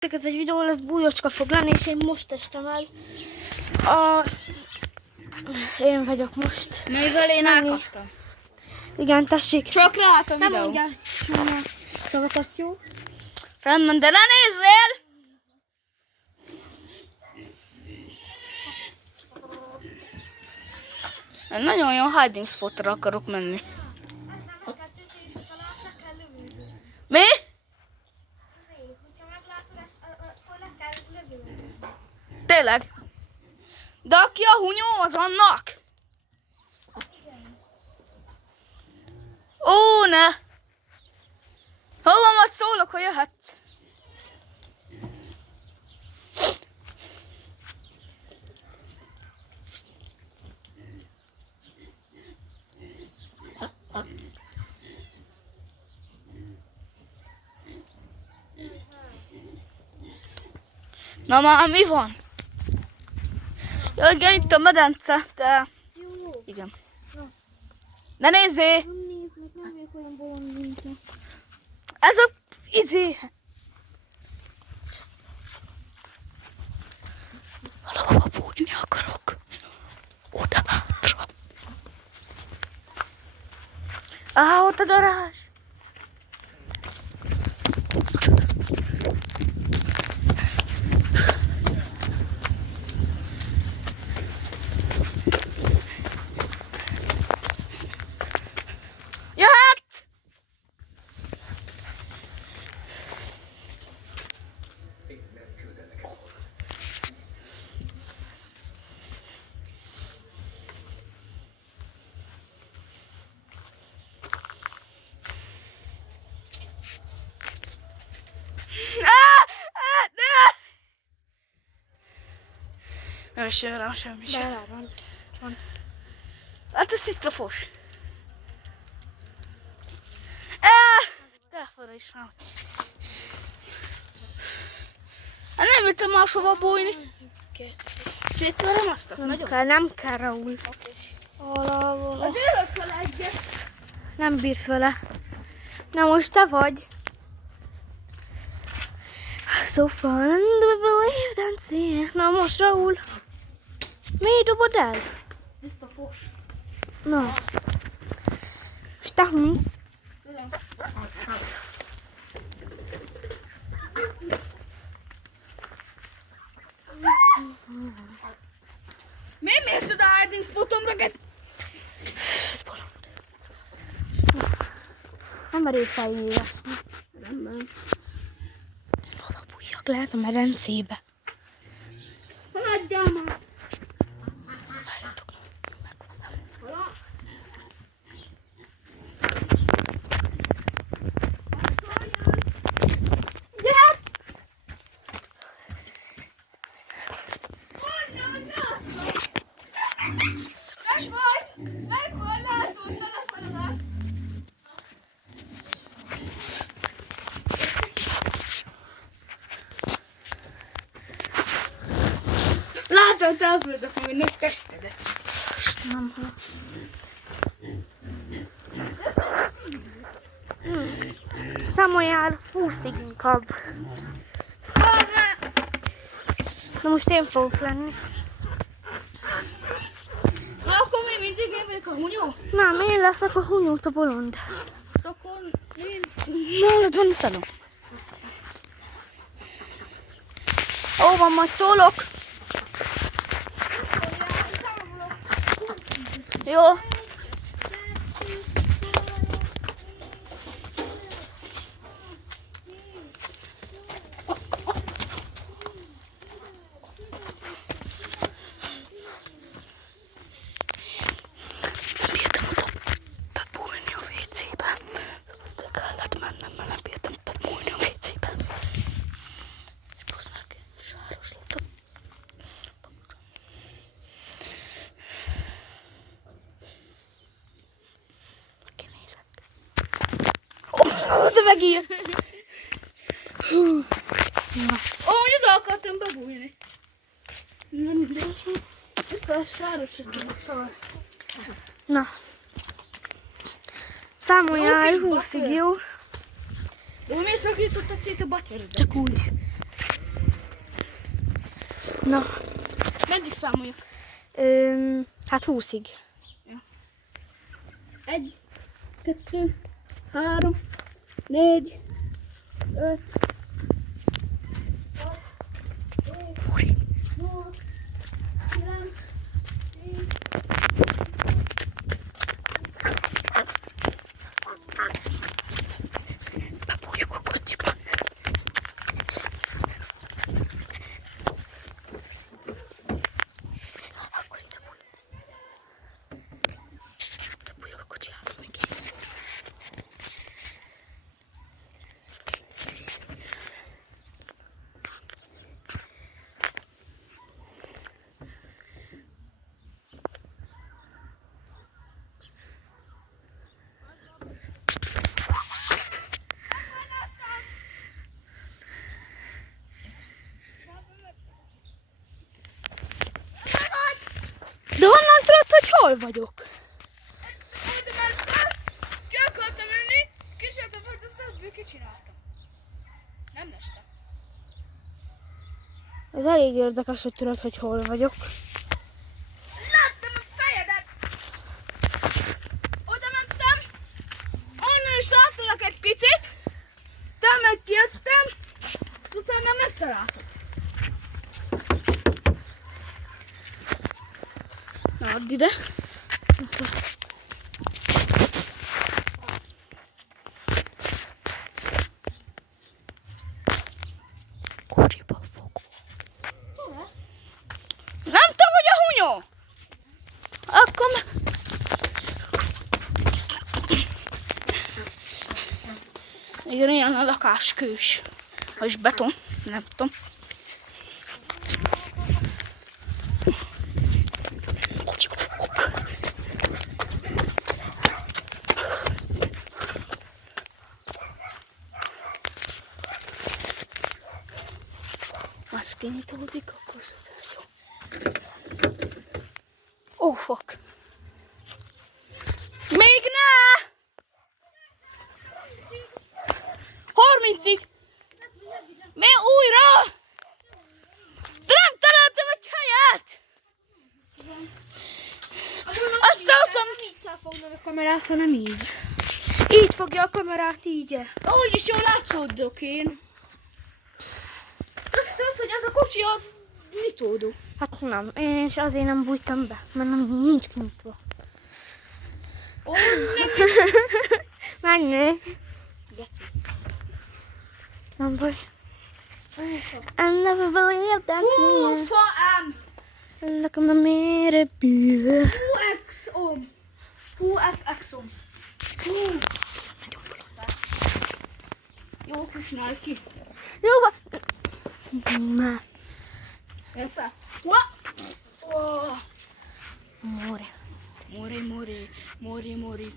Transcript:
Ez egy videó lesz, bújocska fog lenni, és én most estem el. Én vagyok most. Mivel én elkaptam. Igen, tessék. Csak lehet a Nem videó. mondjál csúnya szavakat, jó? Rendben, de ne nézzél! Én nagyon jó hiding spotra akarok menni. Mi? Tényleg? De aki a hunyó, az annak? Ó, ne! Hova majd szólok, ha jöhetsz? Na már mi van? Ja, igen, itt a medence, de... Jó. Igen. Ne nézzé! Nem néznek, nem vagyok olyan bolond, mint te. Ez a... izé... Valahova bújni akarok. Oda hátra. Ott a garázs. Jöhet! Nem is jön rám semmi sem. De van. Hát ez tiszta fos. Telefonra is van. Hát nem jöttem máshova bújni. Szétverem azt? Nem kell, Raúl. Valahol. Az élök fel egyet. Nem bírsz vele. Na most te vagy. So fun to believe and see. Na most Raúl. Miért dobod el? Tiszta fos. Na. És te hunsz. Mi mész oda a hiding spotomra? Ez bolond. Nem merő feljéveszni. Nem. Oda bújjak, lehet a medencébe. Haladjál már! Várjatok, megvan. Jöhetsz! Megvan, látom telefonodat! Látom telefonodat, hogy nagy testedet. Nem hallok. Számoljál 20-ig inkább. Bazd meg! Na most én fogok lenni. Na, akkor még mindig én vagyok a hunyó? Nem, én leszek a hunyót a bolond. Akkor én... Nálad van utalom. Ó, van, majd szólok. Jó. Bírtam oda bebújni a WC-be. De kellett mennem, mert nem bírtam bebújni a WC-be. És plusz meg sáros lett a papucsom. Kinézek. De megír. Ó, oda akartam bebújni. Nem mindegy. Ezt a sáros, ez a szar. Na. Számoljál Jó kis 20-ig, jó? De miért szakítottad szét a batyorodat? Csak úgy. Na, Meddig számoljuk? hát 20-ig. 1, 2, 3, 4, 5, 6, 7, 8, 9, 10. Bebújjuk a kocsiban. Akkor ide bújjuk a kocsiába még én. De honnan tudod, hogy hol vagyok? Oda mentem, ki akartam menni, kísértem fel, de szedből kicsináltam. Nem lestem. Ez elég érdekes, hogy tudod, hogy hol vagyok. Láttam a fejedet! Oda mentem, onnan is láttalak egy picit, te megjöttem, és utána megtaláltam. Na, add ide. Kocsiba fogok. Nem te vagy a hunyó! Akkor Igen, ilyen a lakáskős. Vagyis beton, nem tudom. kocsiba fogok. Azt kinyitódik, akkor szuper jó. Oh, fuck. Még ne! 30-ig! Mi újra? De nem találtam egy helyet! Azt hiszem... Így kell fognom a kamerát, hanem így. Így fogja a kamerát, így. Úgyis jól látszódok én. Azt hiszem, hogy ez a kocsi az nyitódó. Hát nem, én is azért nem bújtam be, mert nem, nincs kinyitva. Ó, nem. Menjél. Geci. Nem baj. I never believed that you look at my mirror. QX-om. QFX-om. Nagyon baj. Jó, kusnál ki. Jó van. Na, Persze. Oh. more. More.